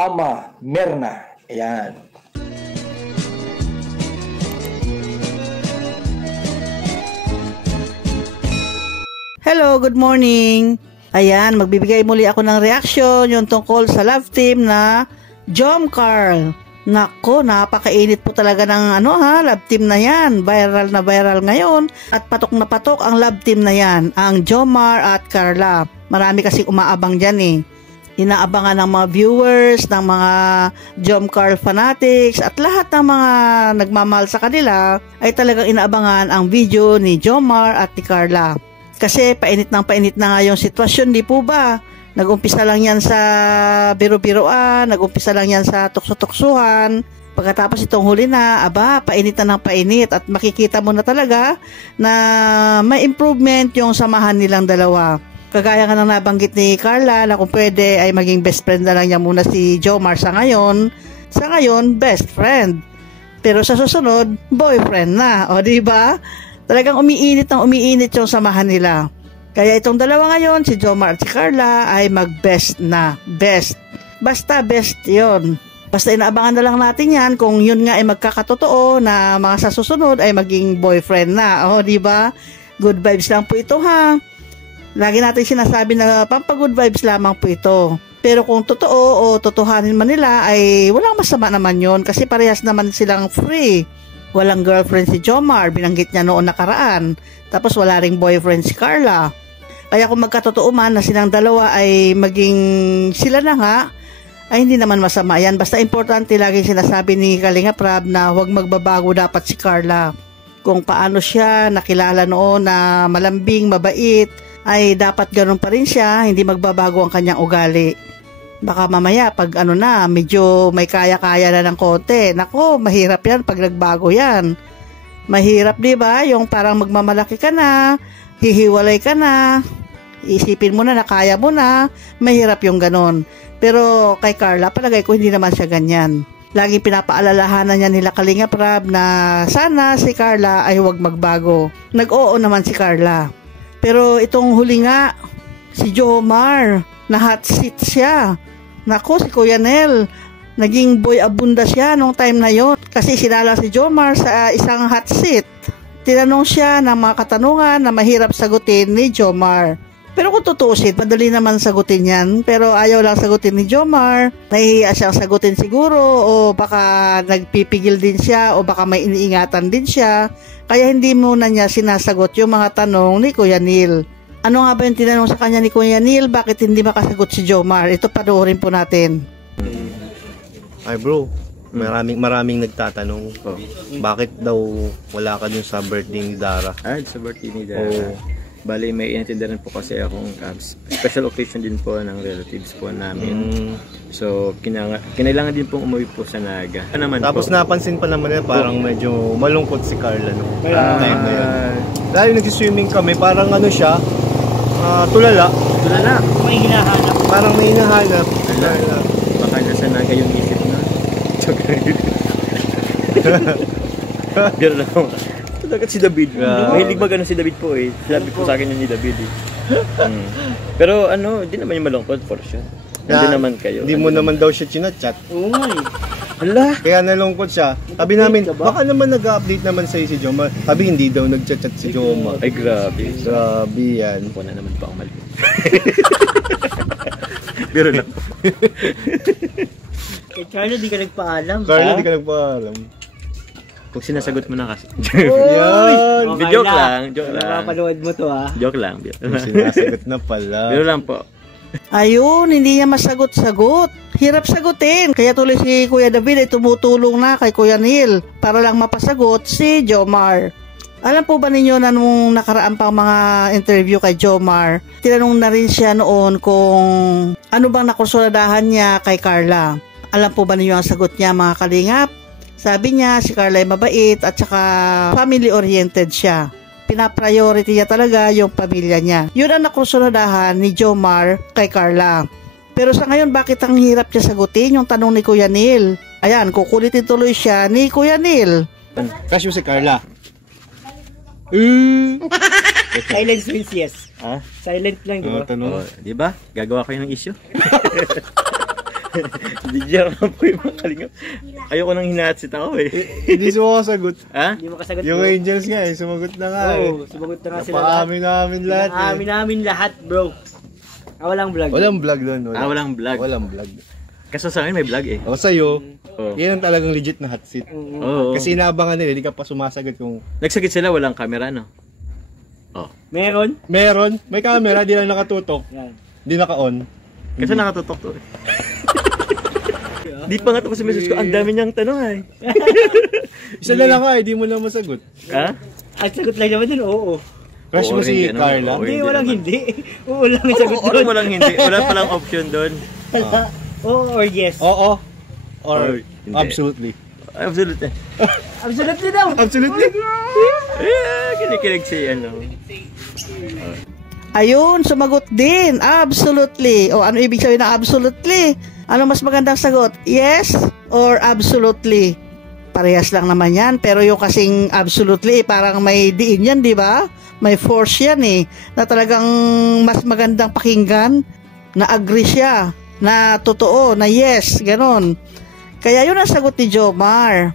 Ama Mirna. Ayan. Hello, good morning. Ayan, magbibigay muli ako ng reaction yung tungkol sa love team na Jomcar. Nako, napakainit po talaga ng love team na yan. Viral na viral ngayon. At patok na patok ang love team na yan, ang Jomar at Carla. Marami kasing umaabang dyan eh. Inaabangan ng mga viewers, ng mga Jomcar fanatics, at lahat ng mga nagmamahal sa kanila ay talagang inaabangan ang video ni Jomar at ni Carla. Kasi painit na nga yung sitwasyon, di po ba? Nag-umpisa lang yan sa biro-biroan, nag-umpisa lang yan sa tukso-tuksuhan. Pagkatapos itong huli na, painit na ng painit. At makikita mo na talaga na may improvement yung samahan nilang dalawa. Kagaya nga nang nabanggit ni Carla na kung pwede ay maging best friend na lang niya muna si Jomar sa ngayon. Sa ngayon, best friend. Pero sa susunod, boyfriend na. O, di ba? Talagang umiinit yung samahan nila. Kaya itong dalawa ngayon, si Jomar at si Carla, ay mag-best na. Best. Basta best yon. Basta inaabangan na lang natin yan kung yun nga ay magkakatotoo na mga sa susunod ay maging boyfriend na. O, di ba? Good vibes lang po ito, ha? Lagi natin sinasabi na pampag-good vibes lamang po ito. Pero kung totoo o totohanin man nila ay walang masama naman yon kasi parehas naman silang free. Walang girlfriend si Jomar, binanggit niya noon nakaraan. Tapos wala ring boyfriend si Carla. Kaya kung magkatotoo man na silang dalawa ay maging sila na nga, ay hindi naman masama yan. Basta importante lagi sinasabi ni Kalinga Prab na huwag magbabago dapat si Carla. Kung paano siya nakilala noon na malambing, mabait, ay dapat ganun pa rin siya, hindi magbabago ang kanyang ugali. Baka mamaya pag medyo may kaya-kaya na ng konti. Nako, mahirap yan pag nagbago yan. Mahirap, di ba? Yung parang magmamalaki ka na, hihiwalay ka na, isipin mo na kaya mo na, mahirap yung ganon. Pero kay Carla, palagay ko hindi naman siya ganyan. Laging pinapaalalahanan niya nila Kalinga Prab na sana si Carla ay huwag magbago. Nag-oo naman si Carla. Pero itong huli nga, si Jomar, na hot seat siya. Nako, si Kuya Nel, naging boy abunda siya nung time na yon kasi sinala si Jomar sa isang hot seat. Tinanong siya ng mga katanungan na mahirap sagutin ni Jomar. Pero kung tutuusin, madali naman sagutin yan. Pero ayaw lang sagutin ni Jomar. Nahihiya siyang sagutin siguro o baka nagpipigil din siya o baka may iniingatan din siya. Kaya hindi muna niya sinasagot yung mga tanong ni Kuya Neil. Ano nga ba yung tinanong sa kanya ni Kuya Neil? Bakit hindi makasagot si Jomar? Ito panoorin po natin. Ay bro, maraming nagtatanong. Bakit daw wala ka dun sa birthday ni Dara? Sa birthday ni Dara. Bali, may intindihan po kasi akong special occasion din po ng relatives po namin. So, kinailangan din pong umuwi po sa Naga. Tapos po, napansin pa naman na parang medyo malungkot si Carla no? Time na yun. Dahil nagsiswimming kami, parang siya, tulala. May hinahanap. Parang may hinahanap. Baka nasa Naga yung isip na. Pero lang. Dagat si David. Mahilig si David po eh. Sabi po sa akin yun ni David eh. Pero hindi naman yung malungkot for sure. Hindi naman kayo. Hindi mo naman daw siya chinachat. Uy. Hala. Kaya nalungkot siya. Sabi namin, baka naman nag-update naman sa'yo si Jomar. Sabi hindi daw nag-chat si Jomar. Ay grabe. Grabe yan. Ako na naman pa ang mali. Pero lang. Kay Carla di ka nagpaalam. Carla di ka nagpaalam. Kung sinasagot mo na kasi. Yan! Joke lang. Napapanood mo to ha. Joke lang. Kung sinasagot na pala. Pero lang po. Ayun, hindi niya masagot-sagot. Hirap sagutin. Kaya tuloy si Kuya David ay tumutulong na kay Kuya Neil para lang mapasagot si Jomar. Alam po ba ninyo na nung nakaraan pang mga interview kay Jomar, tinanong na rin siya noon kung ano bang nakonsuladahan niya kay Carla. Alam po ba ninyo ang sagot niya mga kalingap? Sabi niya si Carla ay mabait at saka family-oriented siya. Pinapriority niya talaga yung pamilya niya. Yun ang nakonsuladahan ni Jomar kay Carla. Pero sa ngayon, bakit ang hirap niya sagutin yung tanong ni Kuya Neil? Ayan, kukulitin tuloy siya ni Kuya Neil. Crush mo si Carla? Silent means yes. Ha? Silent lang, di ba? Di ba? Gagawa kayo ng issue? Hindi dyan lang po yung mga kalingap. Ayoko nang hinahatsit ako eh. Hindi sumasagot. Ha? Hindi makasagot. Yung bro. Angels nga eh, sumagot na nga eh. Oo, sumagot na nga sila. Napaamin namin lahat eh. Amin namin lahat, bro. Walang vlog. Walang vlog doon. Walang vlog. Walang vlog. Kaso sa akin may vlog eh. O sa'yo, Oo. yan ang talagang legit na hot seat. Oo. Kasi inaabangan nila, hindi ka pa sumasagot kung Nagsagit sila, walang camera, no? Oh. Meron? meron, may camera, di lang nakatutok, Yan. di naka-on. Kasi nakatutok to eh. Di pa nga tapos sa message ko, ang dami niyang tanong ay. Isa na lang nga eh, di mo na masagot. Ha? Ang sagot lang naman dun, oo. Crush Oo, mo si hindi, ano, Carla? oo. Hindi, hindi walang naman. hindi. Oo lang ang sagot Ano doon. walang hindi? Wala palang option doon. Oo or yes. Oo. Or Or hindi. absolutely. Absolutely. Absolutely daw. Absolutely? Kinikilig si ano. Ayun, sumagot din. Absolutely. O ano ibig sabihin ng absolutely? Ano mas magandang sagot? Yes or absolutely? Parehas lang naman yan. Pero yung kasing absolutely, parang may diin yan, di ba? May force yan eh. Na talagang mas magandang pakinggan. Na agree siya. Na totoo. Na yes. Ganon. Kaya yun ang sagot ni Jomar.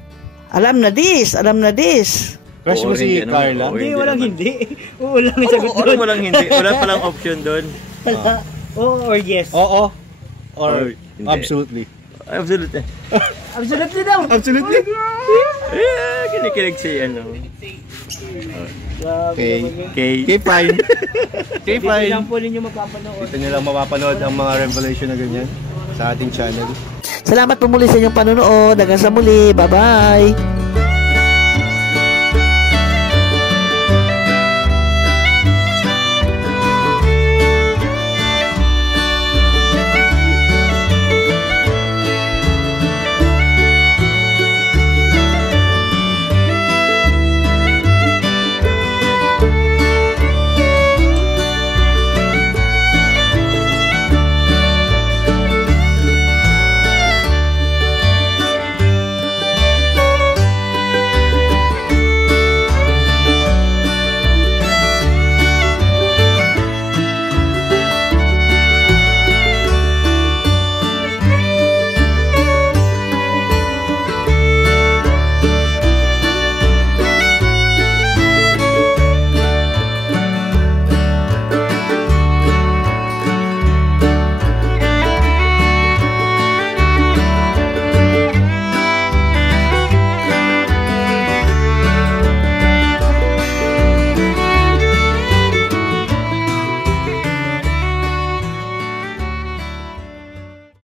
Alam na this. Alam na this. Crush mo Oo, si hindi, ano, Carla? oo, Hindi, hindi walang naman. hindi. Oo lang ang sagot Ano doon. walang hindi? Wala palang option doon. Oo or yes. Oo. Or Or hindi. absolutely. Absolutely. Absolutely daw. Absolutely? Kinikilig si ano. Grabe Okay. naman yun. Okay. Okay, fine. Okay, Dito fine. lang po ninyo mapapanood. Dito nyo lang mapapanood ang mga revelation na ganyan sa ating channel. Salamat po muli sa inyong panonood. Hanggang sa muli. Bye-bye.